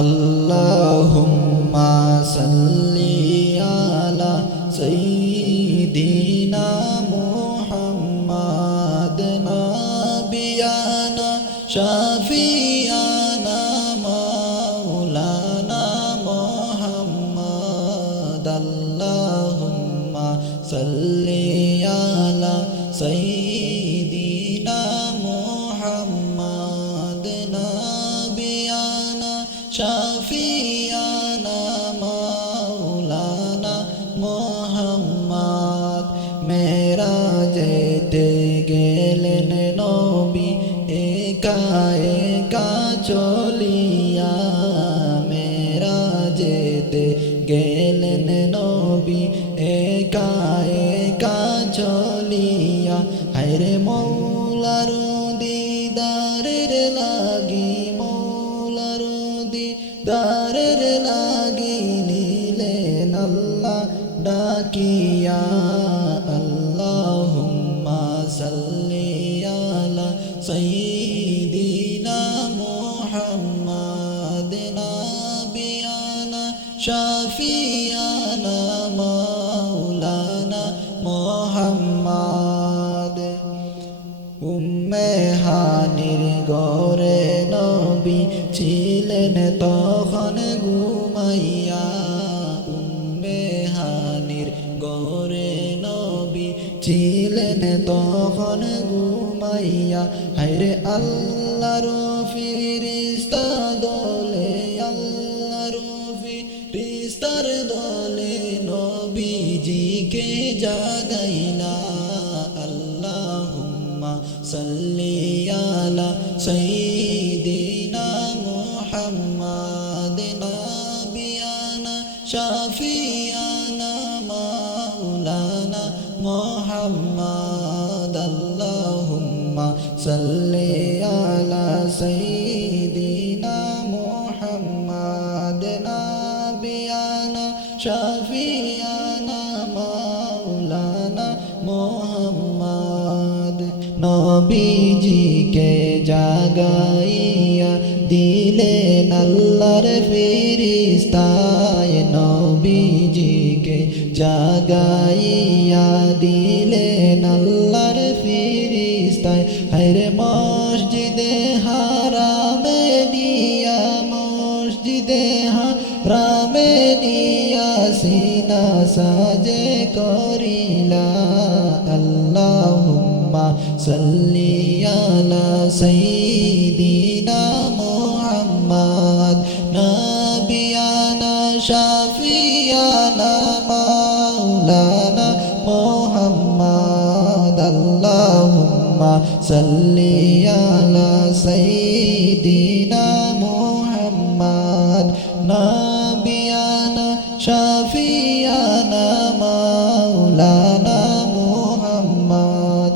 আল্লাহুম্মা সাল্লি আলা সাইয়্যিদিনা মুহাম্মাদ নাবিয়ানা শাফিয়ানা মাওলানা মুহাম্মাদ আল্লাহুম্মা সাল্লি আলা সাইয়্যিদিনা মুহাম্মাদ নাবিয়ানা শাফিয়ানা মাওলানা মুহাম্মাদ মেরাজেতে গেলেন নবী একা একা চলিয়া মেরাজেতে গেলেন নবী একা একা চলিয়া হায়রে মৌলার দিদারের লাগি মৌলার দিদারের লাগি নিলেন আল্লাহ ডাকিয়া আল্লাহুম্মা সাল্লি আলা সাইয়্যিদিনা মুহাম্মাদ নাবিয়ানা শাফিয়ানা মাওলানা মুহাম্মাদ উম্মে হানির ঘরে নবী ছিলেন তখন ঘুমাইয়া উম্মে হানির ঘরে নবী ছিলেন তখন ঘুমাইয়া হায়রে আল্লাহর ফেরেশতা দলে আল্লাহর ফেরেশতার দলে নবীজিকে জাগাইলা আল্লাহুম্মা সাল্লি আলা সাইয়্যিদিনা মুহাম্মাদ নাবিয়ানা শাফিয়ানা মাওলানা মুহাম্মাদ আল্লাহুম্মা সাল্লি আলা সাইয়্যিদিনা মুহাম্মাদ নাবিয়ানা শাফিয়ানা মাওলানা মুহাম্মাদ নবীজিকে জাগাইয়া দিলেন আল্লাহর ফেরেশতায় নবীজিকে জাগাইয়া দিলেন আল্লাহর ফেরেশতায় হায়রে মসজিদে হারামে নিয়া মসজিদে হারামে নিয়া সিনা সাজে করিলা আল্লাহুম্মা সাল্লি আলা সাইয়্যিদিনা মুহাম্মাদ নাবিয়ানা শাফিয়ানা মাওলানা মুহাম্মাদ আল্লাহুম্মা সাল্লি আলা সাইয়্যিদিনা মুহাম্মাদ নাবিয়ানা শাফিয়ানা মাওলানা মুহাম্মাদ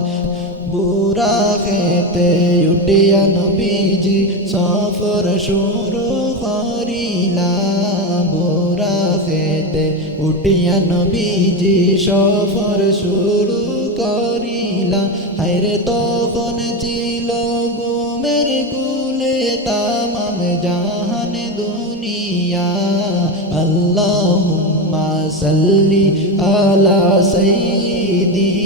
বুরা খেতে উঠিয়া নবীজি সফর শুরু করিলা বুরা খেতে উঠিয়া নবীজি সফর শুরু করিলা হায়রে তখন ছিল ঘুমের কুলে তামাম জাহান দুনিয়া আল্লাহুম্মা সাল্লি আলা সাইয়্যিদিনা